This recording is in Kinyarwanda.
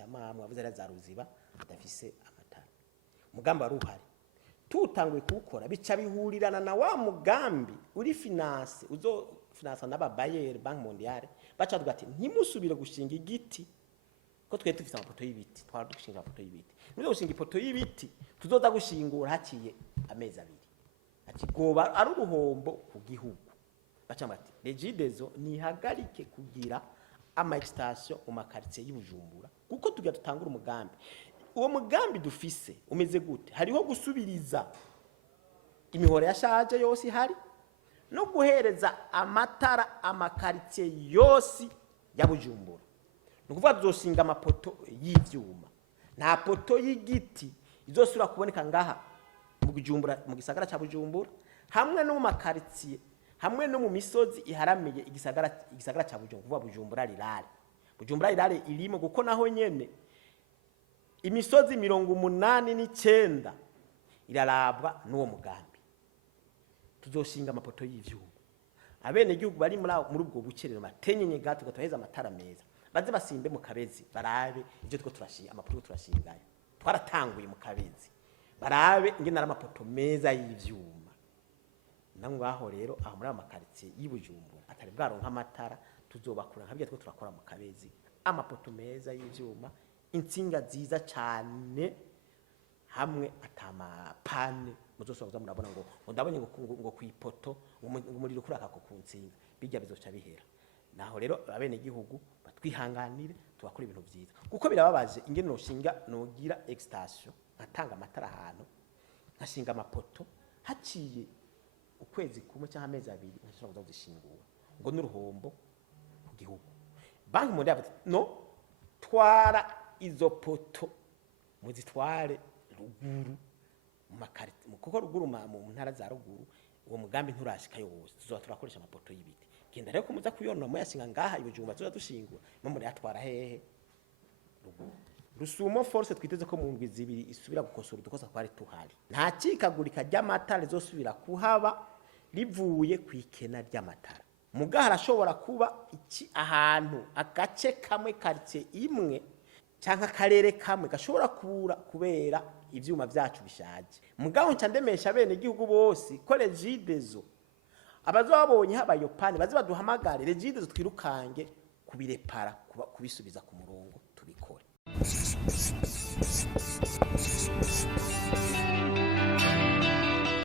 makaritiye amamwe avuze ari za Ruziba adafise amatara umugambi wari uhari tutanguye kuwukora bica bihurirana na wa mugambi uri finance uzo finance n'aba Bayer Banque Mondiale baca tuvuga ati ntimusubire gushinga igiti ko twe tufite amapoto y'ibiti twara dushinga amapoto y'ibiti nizo gushinga ipoto y'ibiti tuzoza gushingura haciye amezi abiri ati goba ari uruhombo ku gihugu baca bati Regideso nihagarike kugira ama extension mu makaritiye y'Ubujumbura kuko tugira tutangura umugambi uwo mugambi dufise umeze gute hariho gusubiriza imihora yashaje yose hari no guhereza amatara amakaritiye yose ya Bujumbura nukuvuga tuzoshinga amapoto y'ivyuma nta poto y'igiti izosura kuboneka ngaha mu Bujumbura mu gisagara ca Bujumbura hamwe no mu makaritiye hamwe no mu misozi iharamiye igisagara ca Bujumbura Bujumbura rirare irimo guko naho nyene imisozi 89 irarabwa n'uwo mugambi tuzoshinga amapoto y'ivyuma abene gihugu bari muri ubwo bucerero matenyenye gato gataheza amatara meza baze basimbe mu Kabezi barabe ivyo two turashinga amapoto turashingayo twaratanguye mu Kabezi barabe ingene ari amapoto meza y'ivyuma namwe baho rero aho muri amakaritiye y'Ibujumbura atari bwaronka amatara tuzobakura nkabye two turakora mu Kabezi amapoto meza y'ivyuma insinga nziza cyane hamwe atama pane muzosoza murabona ngo ndabonye ngo kwipoto umuriro kuraka ko kunsinga bijya bizoca bihera naho rero abene gihugu batwihanganire tubakora ibintu byiza kuko birababaje ingene nogira extension atanga amatara ahantu nkashinga amapoto haciye ukwezi kumwe cyangwa amezi abiri nkashobora kuza kuzishingura ngo n'uruhombo ku gihugu Banki Mondiale no twara izo poto muzitware ruguru mu makarite kuko ruguru mu ntara za ruguru uwo mugambi nturashika yose tuzoba turakoresha amapoto y'ibiti genda rero kumuza kuyona mu yashinga ngaha Ibujumba tuza dushingura no muri yatwara hehe ruguru Rusumo force twiteze ko mu ndwi zibiri isubira gukosora dukosa kwari tuhari nta cikagurika ry'amatara zosubira kuhaba rivuye kwikena ry'amatara mugaha arashobora kuba iki ahantu agace kamwe quartier imwe cyangwa akarere kamwe gashobora kubura kubera ivyuma vyacu bishaje mugaho ncandemesha bene gihugu bose ko Regideso abazobabonye habayo pane baze baduhamagare Regideso twirukange kubirepara kubisubiza ku murongo tubikore